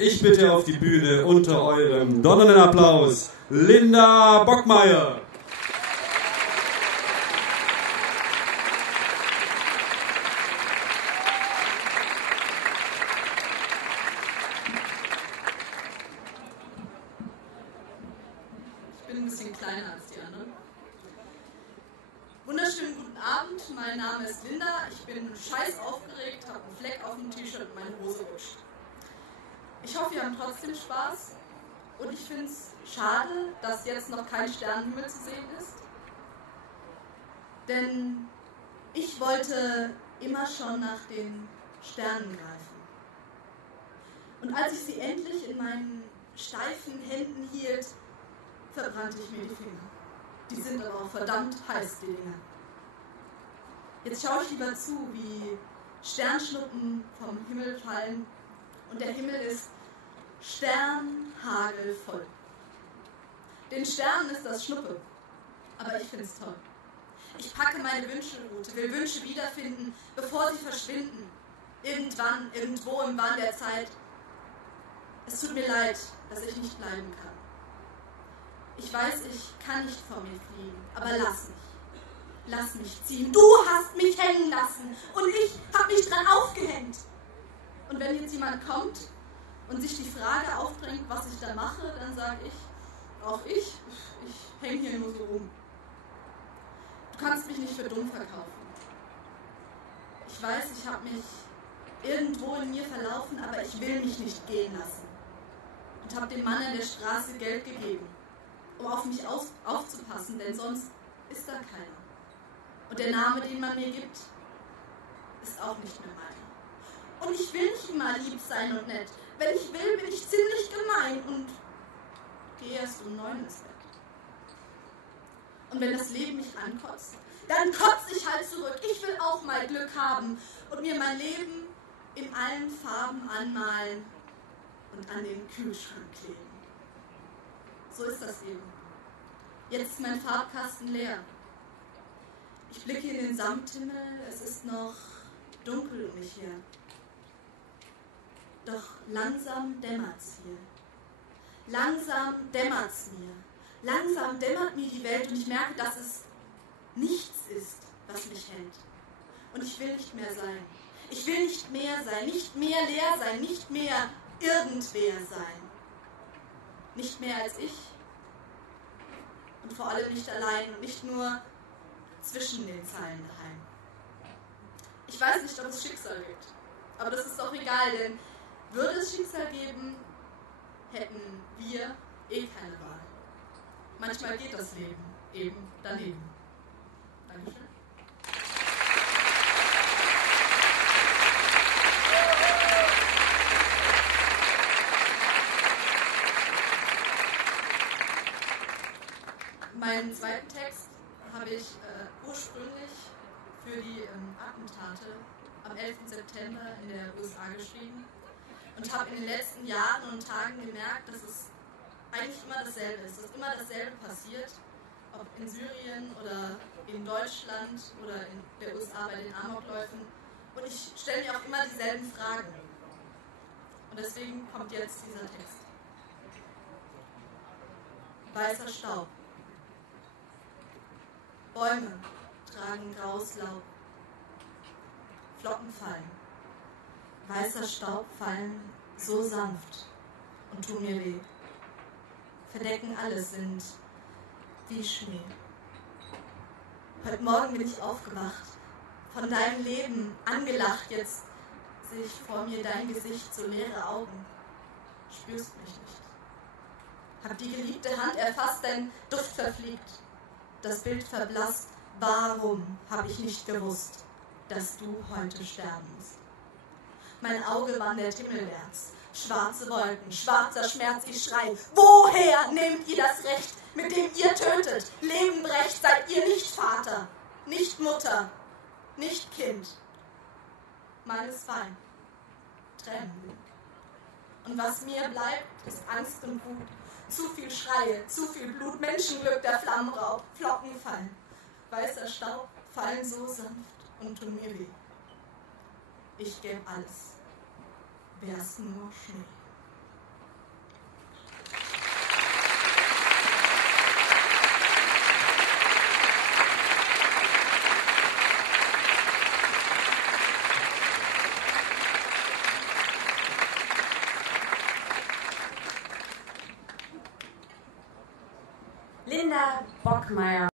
Ich bitte auf die Bühne unter eurem donnernden Applaus Linda Bockmeier. Ich bin ein bisschen kleiner als die anderen. Wunderschönen guten Abend, mein Name ist Linda. Ich bin scheiß aufgeregt, habe einen Fleck auf dem T-Shirt und meine Hose rutscht. Ich hoffe, wir haben trotzdem Spaß und ich finde es schade, dass jetzt noch kein Sternenhimmel zu sehen ist. Denn ich wollte immer schon nach den Sternen greifen. Und als ich sie endlich in meinen steifen Händen hielt, verbrannte ich mir die Finger. Die sind aber auch verdammt heiß, die Dinger. Jetzt schaue ich lieber zu, wie Sternschnuppen vom Himmel fallen. Und der Himmel ist sternhagelvoll. Den Sternen ist das Schnuppe, aber ich finde es toll. Ich packe meine Wünschelrute, will Wünsche wiederfinden, bevor sie verschwinden. Irgendwann, irgendwo im Wahn der Zeit. Es tut mir leid, dass ich nicht bleiben kann. Ich weiß, ich kann nicht vor mir fliegen, aber lass mich. Lass mich ziehen. Du hast mich hängen lassen und ich habe mich dran aufgehängt. Und wenn jetzt jemand kommt und sich die Frage aufdrängt, was ich da mache, dann sage ich, auch ich hänge hier nur so rum. Du kannst mich nicht für dumm verkaufen. Ich weiß, ich habe mich irgendwo in mir verlaufen, aber ich will mich nicht gehen lassen. Und habe dem Mann an der Straße Geld gegeben, um auf mich aufzupassen, denn sonst ist da keiner. Und der Name, den man mir gibt, ist auch nicht mehr meiner. Und ich will nicht immer lieb sein und nett. Wenn ich will, bin ich ziemlich gemein und gehe erst um 9 ins Bett. Und wenn das Leben mich ankotzt, dann kotze ich halt zurück. Ich will auch mal Glück haben und mir mein Leben in allen Farben anmalen und an den Kühlschrank kleben. So ist das eben. Jetzt ist mein Farbkasten leer. Ich blicke in den Samthimmel, es ist noch dunkel um mich her. Doch langsam dämmert's hier. Langsam dämmert's mir. Langsam dämmert mir die Welt und ich merke, dass es nichts ist, was mich hält. Und ich will nicht mehr sein. Ich will nicht mehr sein, nicht mehr leer sein, nicht mehr irgendwer sein. Nicht mehr als ich. Und vor allem nicht allein und nicht nur zwischen den Zeilen daheim. Ich weiß nicht, ob es Schicksal gibt. Aber das ist auch egal, denn würde es Schicksal geben, hätten wir keine Wahl. Manchmal geht das Leben eben daneben. Dankeschön. Meinen zweiten Text habe ich ursprünglich für die Attentate am 11. September in der USA geschrieben und habe in den letzten Jahren und Tagen gemerkt, dass es eigentlich immer dasselbe ist, dass immer dasselbe passiert, ob in Syrien oder in Deutschland oder in der USA bei den Amokläufen. Und ich stelle mir auch immer dieselben Fragen. Und deswegen kommt jetzt dieser Text. Weißer Staub. Bäume tragen graues Laub. Flocken fallen. Weißer Staub fallen so sanft und tun mir weh. Verdecken alles, sind wie Schnee. Heute Morgen bin ich aufgewacht, von deinem Leben angelacht. Jetzt sehe ich vor mir dein Gesicht, so leere Augen. Spürst mich nicht. Hab die geliebte Hand erfasst, dein Duft verfliegt. Das Bild verblasst. Warum habe ich nicht gewusst, dass du heute sterben musst? Mein Auge wandert himmelwärts. Schwarze Wolken, schwarzer Schmerz, ich schrei. Woher nehmt ihr das Recht, mit dem ihr tötet? Leben brecht, seid ihr nicht Vater, nicht Mutter, nicht Kind. Meines Fein, Tränenblick. Und was mir bleibt, ist Angst und Wut. Zu viel Schreie, zu viel Blut, Menschenglück, der Flammenraub, Flocken fallen. Weißer Staub fallen so sanft und tun mir weh. Ich gäb alles, wär's nur Schnee. Linda Bockmeier